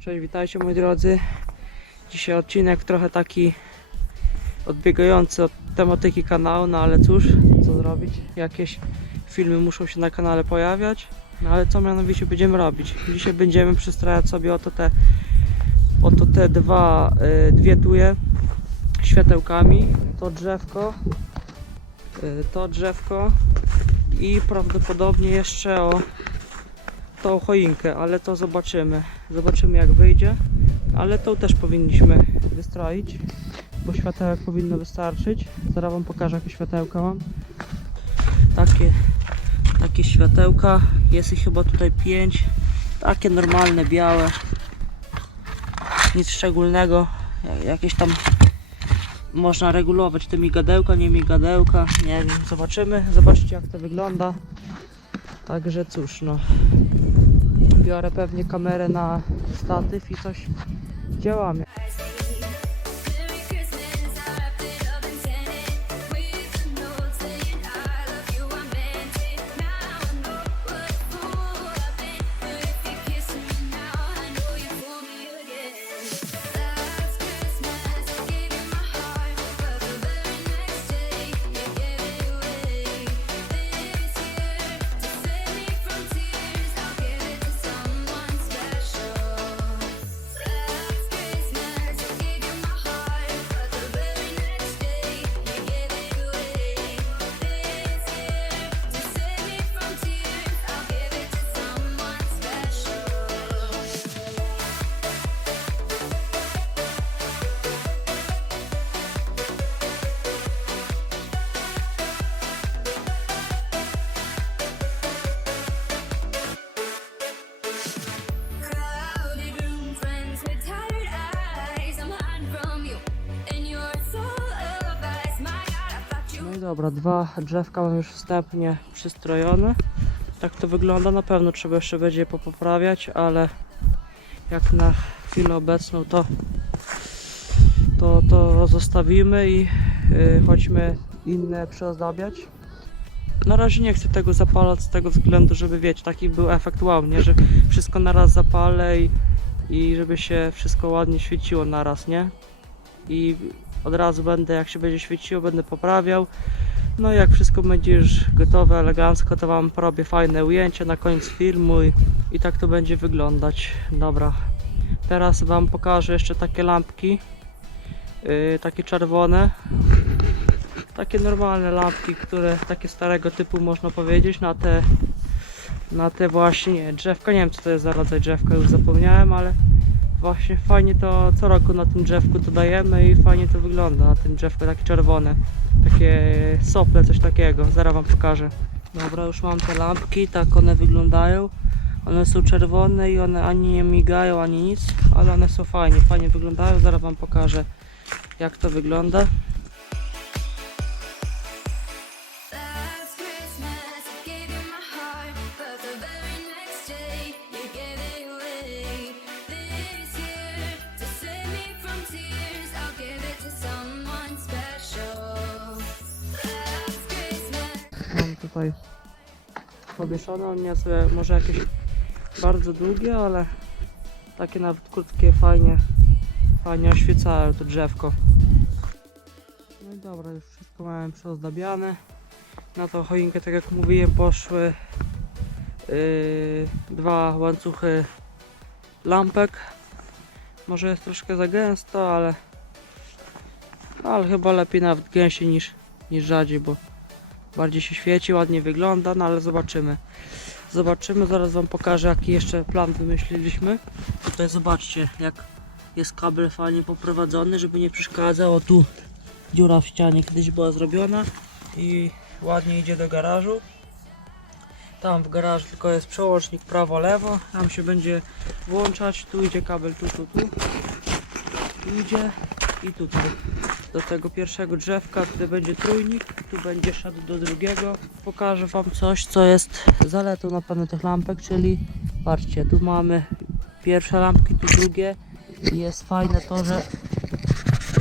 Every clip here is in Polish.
Cześć, witajcie moi drodzy. Dzisiaj odcinek trochę taki odbiegający od tematyki kanału, no ale cóż, co zrobić? Jakieś filmy muszą się na kanale pojawiać. No ale co mianowicie będziemy robić? Dzisiaj będziemy przystrajać sobie oto te, oto te dwa, y, dwie tuje światełkami. To drzewko, y, to drzewko i prawdopodobnie jeszcze o tą choinkę, ale to zobaczymy. Zobaczymy jak wyjdzie. Ale tą też powinniśmy wystroić, bo światełek powinno wystarczyć. Zaraz wam pokażę jakie światełka mam. Takie, takie światełka. Jest ich chyba tutaj 5. Takie normalne, białe. Nic szczególnego. Ja- Jakieś tam można regulować te migadełka, nie migadełka. Nie wiem, zobaczymy. Zobaczcie jak to wygląda. Także cóż, no. Biorę pewnie kamerę na statyw i coś działamy. Dobra, dwa drzewka mam już wstępnie przystrojone. Tak to wygląda, na pewno trzeba jeszcze będzie popoprawiać, ale jak na chwilę obecną to to, to zostawimy i yy, chodźmy inne przyozdabiać. Na razie nie chcę tego zapalać z tego względu, żeby wiecie, taki był efekt wow, nie? Że wszystko naraz zapalę i, i żeby się wszystko ładnie świeciło naraz, nie? I od razu będę, jak się będzie świeciło, będę poprawiał. No i jak wszystko będzie już gotowe, elegancko, to Wam porobię fajne ujęcie na koniec filmu i, i tak to będzie wyglądać. Dobra, teraz Wam pokażę jeszcze takie lampki, yy, takie czerwone. Takie normalne lampki, które takie starego typu można powiedzieć, na te na te właśnie drzewka, nie wiem co to jest za rodzaj drzewka, już zapomniałem, ale właśnie fajnie to co roku na tym drzewku to dajemy i fajnie to wygląda na tym drzewku, takie czerwone, takie sople, coś takiego, zaraz wam pokażę. Dobra, już mam te lampki, tak one wyglądają. One są czerwone i one ani nie migają, ani nic, ale one są fajnie, fajnie wyglądają, zaraz wam pokażę jak to wygląda. Tutaj powieszone, on może jakieś bardzo długie, ale takie nawet krótkie fajnie, fajnie oświecają to drzewko. No i dobra, już wszystko mamy przyozdabiane. Na tą choinkę, tak jak mówiłem, poszły yy, dwa łańcuchy lampek. Może jest troszkę za gęsto, ale, ale chyba lepiej nawet gęściej niż, niż rzadziej, bo bardziej się świeci, ładnie wygląda, no ale zobaczymy. Zobaczymy, zaraz Wam pokażę jaki jeszcze plan wymyśliliśmy. Tutaj zobaczcie jak jest kabel fajnie poprowadzony, żeby nie przeszkadzał. O tu dziura w ścianie kiedyś była zrobiona i ładnie idzie do garażu. Tam w garażu tylko jest przełącznik prawo-lewo, tam się będzie włączać, tu idzie kabel, tu, tu, tu. Tu idzie i tutaj do tego pierwszego drzewka, tutaj będzie trójnik, tu będzie szedł do drugiego. Pokażę Wam coś, co jest zaletą na pewno tych lampek, czyli patrzcie, tu mamy pierwsze lampki, tu drugie i jest fajne to, że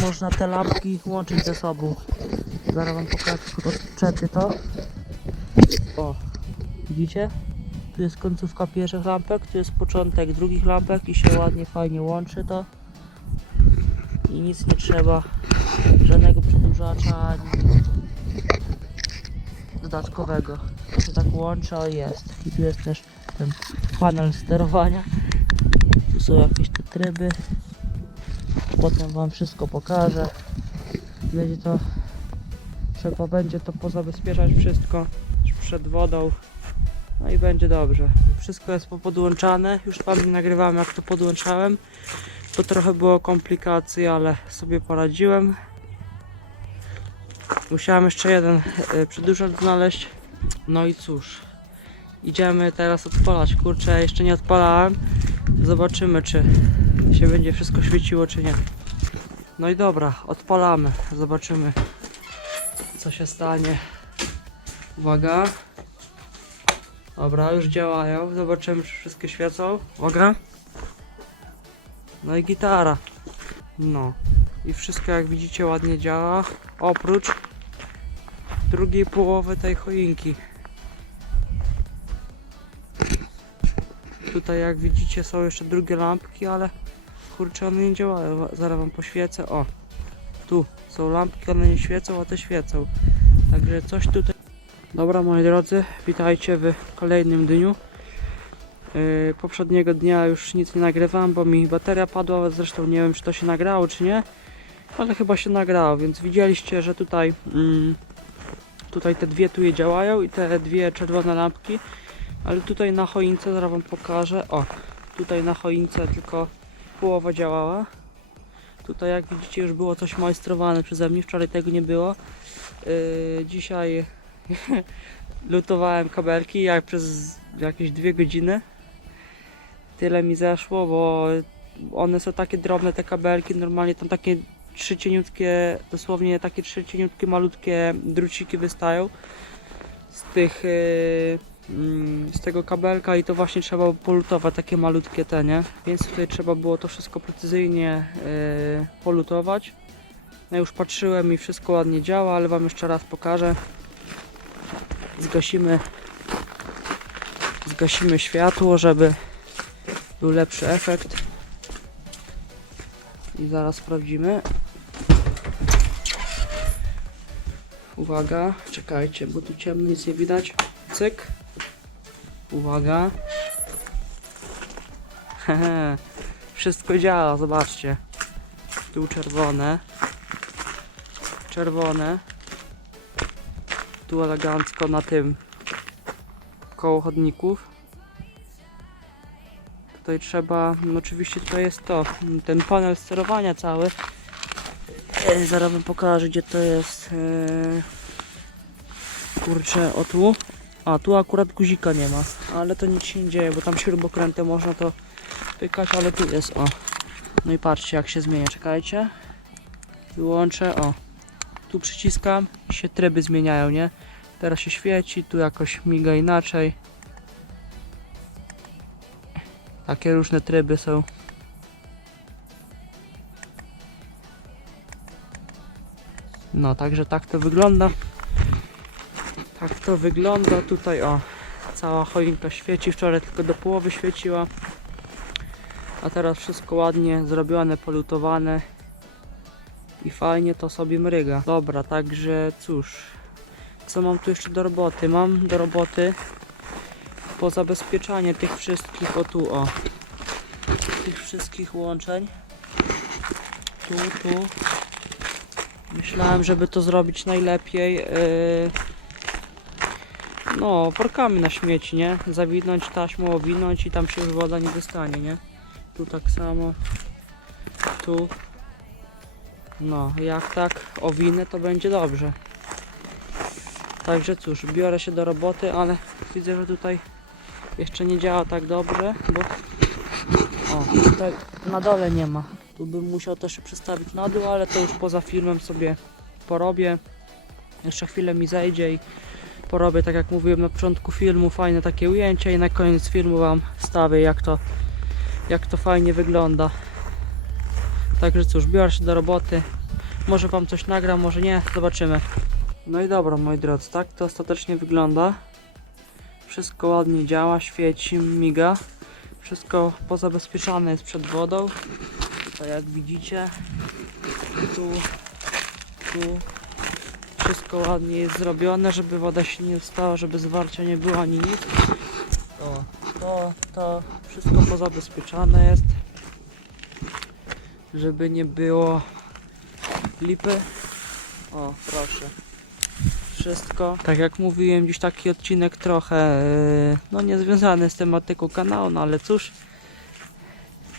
można te lampki łączyć ze sobą. Zaraz Wam pokażę, odczepię to. O, widzicie? Tu jest końcówka pierwszych lampek, tu jest początek drugich lampek i się ładnie, fajnie łączy to. I nic nie trzeba, żadnego przedłużacza ani dodatkowego. To tak łączy, o jest. I tu jest też ten panel sterowania. Tu są jakieś te tryby. Potem Wam wszystko pokażę. Będzie to, trzeba będzie to pozabezpieczać wszystko przed wodą. No i będzie dobrze. Wszystko jest popodłączane. Już Wam nagrywałem jak to podłączałem. To trochę było komplikacji, ale sobie poradziłem. Musiałem jeszcze jeden e, przedłużacz znaleźć. No i cóż. Idziemy teraz odpalać. Kurczę, jeszcze nie odpalałem. Zobaczymy, czy się będzie wszystko świeciło, czy nie. No i dobra, odpalamy. Zobaczymy, co się stanie. Uwaga. Dobra, już działają. Zobaczymy, czy wszystkie świecą. Uwaga. No i gitara. No. I wszystko, jak widzicie, ładnie działa. Oprócz drugiej połowy tej choinki. Tutaj jak widzicie są jeszcze drugie lampki, ale kurczę one nie działają. Zaraz wam poświecę. O, tu są lampki, one nie świecą, a te świecą. Także coś tutaj. Dobra moi drodzy, witajcie w kolejnym dniu. Yy, poprzedniego dnia już nic nie nagrywałem, bo mi bateria padła, zresztą nie wiem czy to się nagrało czy nie, ale chyba się nagrało, więc widzieliście, że tutaj mm, tutaj te dwie tu je działają i te dwie czerwone lampki, ale tutaj na choince, zaraz wam pokażę, o, tutaj na choince tylko połowa działała. Tutaj jak widzicie już było coś majstrowane przeze mnie, wczoraj tego nie było. Yy, dzisiaj lutowałem kabelki jak przez jakieś dwie godziny. Tyle mi zeszło, bo one są takie drobne te kabelki, normalnie tam takie trzy cieniutkie, dosłownie takie trzy cieniutkie, malutkie druciki wystają z tych, yy, mm, z tego kabelka i to właśnie trzeba polutować, takie malutkie te, nie? Więc tutaj trzeba było to wszystko precyzyjnie yy, polutować. No już patrzyłem i wszystko ładnie działa, ale Wam jeszcze raz pokażę. Zgasimy, zgasimy światło, żeby był lepszy efekt. I zaraz sprawdzimy. Uwaga, czekajcie, bo tu ciemno, nic nie widać. Cyk. Uwaga. Hehe, wszystko działa, zobaczcie. Tu czerwone. Czerwone. Tu elegancko na tym koło chodników. Tutaj trzeba, no oczywiście tutaj jest to, mm, ten panel sterowania cały. E, zaraz wam pokażę gdzie to jest. E, kurczę, o tu. A tu akurat guzika nie ma, ale to nic się nie dzieje, bo tam śrubokrętem można to pykać, ale tu jest, o. No i patrzcie jak się zmienia, czekajcie. Wyłączę, o. Tu przyciskam się tryby zmieniają, nie? Teraz się świeci, tu jakoś miga inaczej. Takie różne tryby są. No, także tak to wygląda. Tak to wygląda tutaj, o. Cała choinka świeci, wczoraj tylko do połowy świeciła. A teraz wszystko ładnie zrobione, polutowane. I fajnie to sobie mryga. Dobra, także cóż. Co mam tu jeszcze do roboty? Mam do roboty po zabezpieczanie tych wszystkich, o tu, o. Tych wszystkich łączeń. Tu, tu. Myślałem, żeby to zrobić najlepiej. Yy, no, workami na śmieci, nie? Zawinąć taśmą, owinąć i tam się już woda nie dostanie, nie? Tu tak samo. Tu. No, jak tak owinę, to będzie dobrze. Także cóż, biorę się do roboty, ale widzę, że tutaj jeszcze nie działa tak dobrze, bo o, tutaj na dole nie ma. Tu bym musiał też przestawić na dół, ale to już poza filmem sobie porobię. Jeszcze chwilę mi zejdzie i porobię, tak jak mówiłem na początku filmu, fajne takie ujęcia i na koniec filmu Wam wstawię jak to, jak to fajnie wygląda. Także cóż, biorę się do roboty. Może Wam coś nagram, może nie, zobaczymy. No i dobra moi drodzy, tak to ostatecznie wygląda. Wszystko ładnie działa, świeci, miga. Wszystko pozabezpieczane jest przed wodą. Tak jak widzicie, tu, tu wszystko ładnie jest zrobione, żeby woda się nie stała, żeby zwarcia nie było ani nic. To, to, to wszystko pozabezpieczane jest, żeby nie było lipy. O, proszę. Wszystko. Tak jak mówiłem, dziś taki odcinek trochę, yy, no nie związany z tematyką kanału, no ale cóż,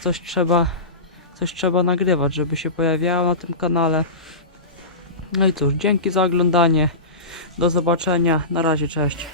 coś trzeba, coś trzeba nagrywać, żeby się pojawiało na tym kanale. No i cóż, dzięki za oglądanie. Do zobaczenia. Na razie, cześć.